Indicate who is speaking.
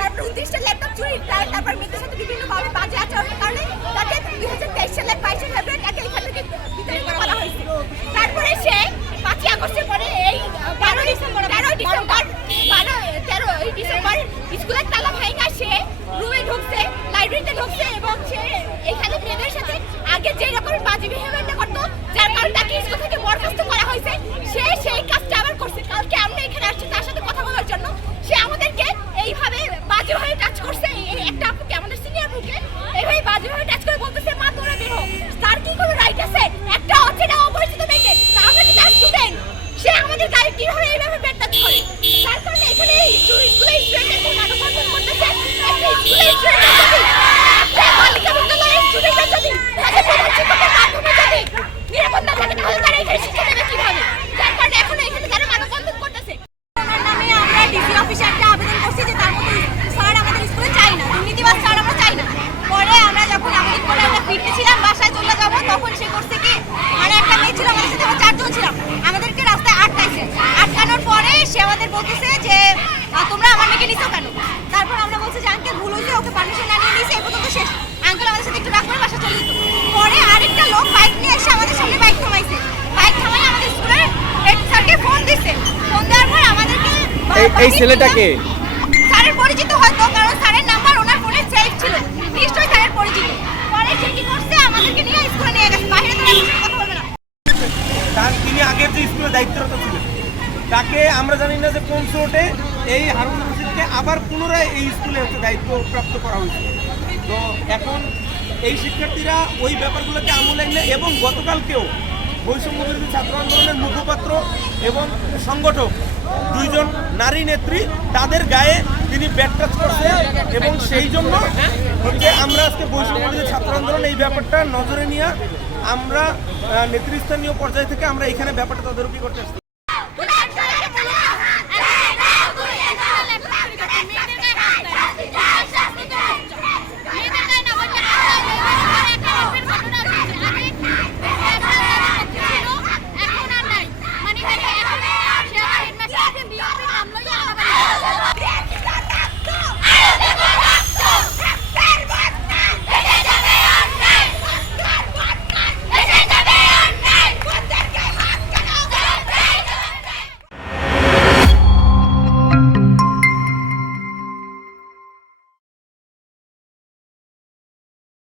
Speaker 1: তারপর উনত্রিশটা ল্যাপটপ চুরি তারপর মেয়েদের সাথে বিভিন্নভাবে বাজে আচরণের কীভাবে এইভাবে ব্যাট টাচ করে তার কারণে এখানে এই স্কুলে স্টুডেন্টদের মানববন্ধন করতেছে একটা স্কুলে স্টুডেন্ট যদি একটা বালিকা বিদ্যালয়ের স্টুডেন্টরা যদি তাদের প্রধান শিক্ষকের মাধ্যমে যদি নিরাপদ না থাকে তাহলে তারা এখানে শিক্ষা দেবে কীভাবে যার কারণে এখন এখানে তারা মানববন্ধন করতেছে ওনার নামে আমরা ডিসি অফিসে একটা আবেদন করছি যে তার মতো স্যার আমাদের স্কুলে চাই না দুর্নীতিবাজ স্যার আমরা চাই না পরে আমরা যখন আমাদের করে আমরা ফিরতেছিলাম বাসায় চলে যাব তখন সে করছে কি মানে একটা মেয়ে ছিল আমাদের সাথে আমরা চারজন ছিলাম আমাদেরকে রাস্তায় আটকাইছে আটকানোর পরে সে আমাদের বলতেছে যে তোমরা আমার মেয়েকে নিছো কেন? তারপর আমরা বলছি যে আঙ্কেল ভুল হয়েছে ওকে পারমিশন না নিয়ে নিয়েছে এই পর্যন্ত শেষ। আঙ্কেল আমাদের সাথে একটু রাগ করে বাসা চলে যেত পরে আরেকটা লোক বাইক নিয়ে এসে আমাদের সামনে বাইক থামাইছে। বাইক থামাই আমাদের স্কুলের হেড স্যারকে ফোন দিছে। ফোন দেওয়ার পর আমাদেরকে
Speaker 2: এই- এই ছেলেটাকে?
Speaker 1: স্যারের পরিচিত হয়তো কারণ স্যারের নাম্বার ওনার ফোনে সেভ ছিল। নিশ্চয়ই স্যারের পরিচিত। পরে সে কি করছে আমাদেরকে নিয়ে স্কুলে নিয়ে গেছে। বাইরে তো কথা বলবে না।
Speaker 3: তিনি আগের যে স্কুলে দায়িত্বরত ছিলেন তাকে আমরা জানি না যে কোন স্রোটে এই হারুন রশিদকে আবার পুনরায় এই স্কুলে হচ্ছে দায়িত্ব প্রাপ্ত করা হয়েছে। তো এখন এই শিক্ষার্থীরা ওই ব্যাপারগুলোকে আমলে এনে এবং গতকালকেও বৈষম্য বিরোধী ছাত্র আন্দোলনের মুখপাত্র এবং সংগঠক দুইজন নারী নেত্রী, তাদের গায়ে তিনি ব্যাট টাচ করছে এবং সেই জন্য হচ্ছে আমরা আজকে বৈষম্য বিরোধী ছাত্র আন্দোলন এই ব্যাপারটা নজরে নিয়ে আমরা নেতৃস্থানীয় পর্যায় থেকে আমরা এখানে ব্যাপারটা তদারকি করতে আসছি।